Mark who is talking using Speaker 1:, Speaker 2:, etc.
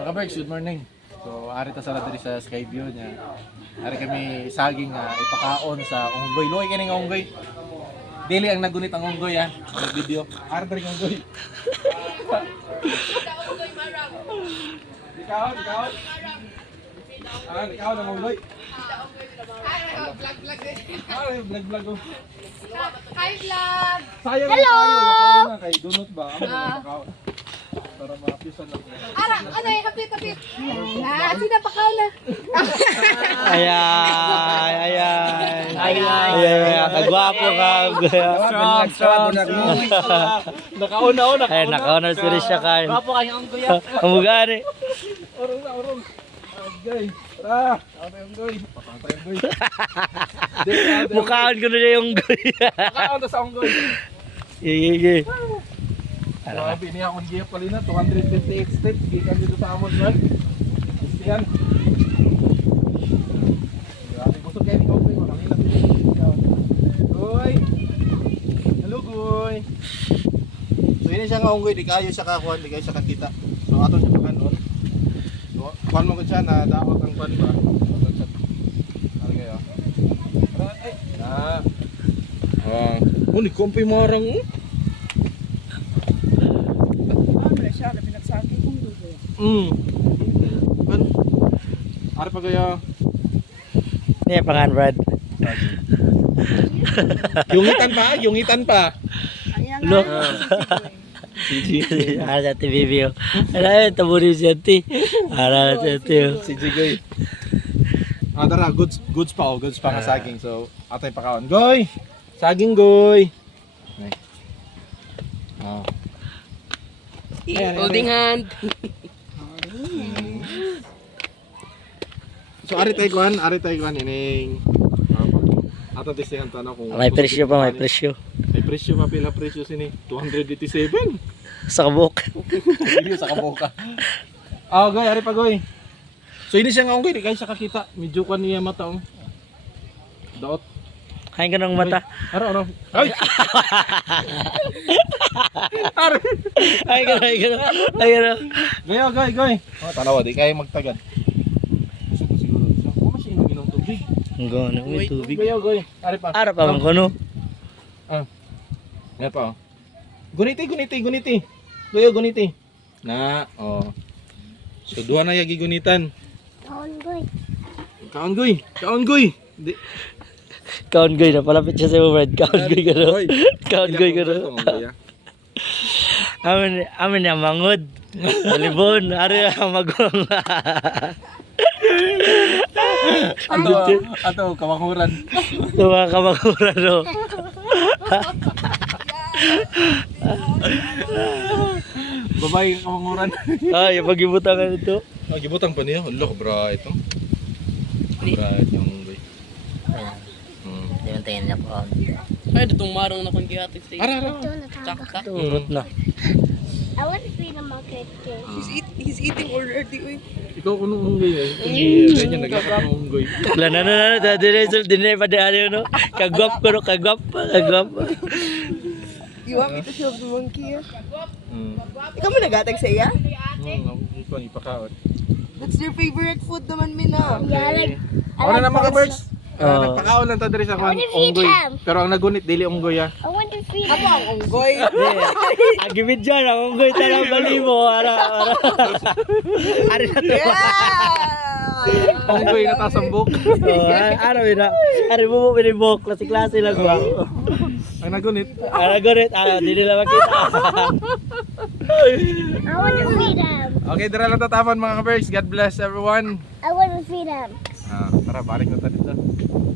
Speaker 1: Mga good morning. So, ari ta sa diri sa Skyview niya. Ari kami saging nga ipakaon sa unggoy. Loy kini nga unggoy. Dili ang nagunit ang unggoy ha. Ang video. Ari diri ang unggoy. Ikaw, ikaw. Ah, ikaw ang unggoy. Ay, vlog vlog oh.
Speaker 2: Hi vlog!
Speaker 1: Hello! na kay dunot ba? Ang pakaon. Para ma-appisan lang.
Speaker 2: Ara, ano eh, hapit, hapit. Ah, sino pa ka na?
Speaker 3: Ayan, ayan. Ayan, ayan. Kagwapo ka.
Speaker 1: Strong, strong, Nakauna oh,
Speaker 3: Ay, naka-honor si Risha kain.
Speaker 1: Kapo kayong ang kuya.
Speaker 3: Ang mugari.
Speaker 1: Orong na, orong. Agay. Tara, ako yung goy. Papatay yung goy.
Speaker 3: Mukhaan ko na yung goy.
Speaker 1: Nakaon sa ang goy.
Speaker 3: Sige, sige.
Speaker 1: Grabe niya akong giya pala na 258 steps gikan dito sa amon man. Gusto yan. Grabe busog kayo ni Goy, makakilap niyo. Goy. Hello Goy. So yun siya nga unggoy, di kayo siya kakuha, di kayo siya kakita. So ato siya pakanon. So kuhan mo ko siya na dapat ang kuhan ba. Ano kayo? Ay, na. Ah, oh, ni kompi marang. oh. Mm. Ban. Ari pa kaya
Speaker 3: Niya pangan, Brad.
Speaker 1: yungitan pa, yungitan pa.
Speaker 3: Look.
Speaker 1: Si
Speaker 3: Ara sa TV view. Ara, taburi siya ti. Ara sa TV.
Speaker 1: si Jigoy. Ah, tara, goods goods pa oh, goods pa nga saging. So, atay pa kaon. Goy. Saging goy. Ay. Oh. Ayan,
Speaker 4: Holding hand.
Speaker 1: So, ari tay kuan, ari tay kuan ining Ato testingan tanong kung
Speaker 3: May presyo pa, may presyo.
Speaker 1: May presyo pa pila presyo sini 287.
Speaker 3: Sa kabuk.
Speaker 1: Video sa kaboka. Ah, goy, ari pa goy. So ini siya nga unggoy, di kayo siya kakita. Medyo kan niya mata oh. Daot.
Speaker 3: Kain ka ng mata.
Speaker 1: Ano ano? Ay.
Speaker 3: Ay, ka na, ay, ka na. Ay, ka na.
Speaker 1: Goy, goy, goy. Oh, tanawa di kayo magtagad. Gusto ko siguro. Ako mas inom-inom tubig.
Speaker 3: Ang may tubig.
Speaker 1: Goy, goy. Ari pa.
Speaker 3: Ara pa man ko, no?
Speaker 1: Yan pa oh. Guniti, guniti, guniti. Goy, guniti. Na, oh. So duha na yagi gunitan. Kaon goy. Kaon goy. Kaon goy. Di,
Speaker 3: Kaon goy na, palapit siya sa iyo, Brad. Kaon goy ka na.
Speaker 1: Goy.
Speaker 3: Kaon goy ka na.
Speaker 1: Ito, ang goy, ah.
Speaker 3: Amin, amin na mangod. Malibon, ari ang magong.
Speaker 1: Ato, ato, kawakuran.
Speaker 3: Tuwa ka magura, no?
Speaker 1: Babae kawakuran.
Speaker 3: Ay, pag-ibutan ka nito.
Speaker 1: Ah, gibutang pa niya. Hala, bright oh. Bright yung
Speaker 3: man tayo na po.
Speaker 4: Ay, itong marang na kong gihatid sa
Speaker 1: Ara, ara.
Speaker 4: Sakta.
Speaker 3: Turot na.
Speaker 5: I want to feed him a.
Speaker 4: He's, eat, he's eating already, uy.
Speaker 1: Ikaw kuno unggoy eh. Hindi, ganyan naglakat ng unggoy.
Speaker 3: Wala na na na, dati result din na ipada ano, no? Kagwap ko, no? Kagwap pa, kagwap pa.
Speaker 4: You want me to show the monkey?
Speaker 1: Hmm.
Speaker 4: Ikaw mo nagatag sa iya?
Speaker 1: Hmm, ikaw ni pakaon.
Speaker 4: That's their favorite food naman, Mina.
Speaker 5: Yeah, like
Speaker 1: Ano na mga birds? Ah,
Speaker 3: Oh.
Speaker 1: nagpakaon lang ta diri sa kwan unggoy. Pero ang nagunit dili unggoy ah.
Speaker 5: I want to feed
Speaker 4: Ako
Speaker 5: him.
Speaker 4: ang unggoy.
Speaker 3: Agibid dyan, ang unggoy talang bali mo. Ara, ara. Ara na to.
Speaker 4: Yeah!
Speaker 1: Unggoy na tasambok.
Speaker 3: Oh, ara, ara, ara mo mo pinibok. Klase-klase lang ba?
Speaker 1: Ang nagunit.
Speaker 3: Ara, gorit. Ah, di nila makita.
Speaker 5: I want to feed him.
Speaker 1: Okay, dira lang tatapan mga birds. God bless everyone.
Speaker 5: I want to feed him.
Speaker 1: Ah, tara, balik na tayo dito.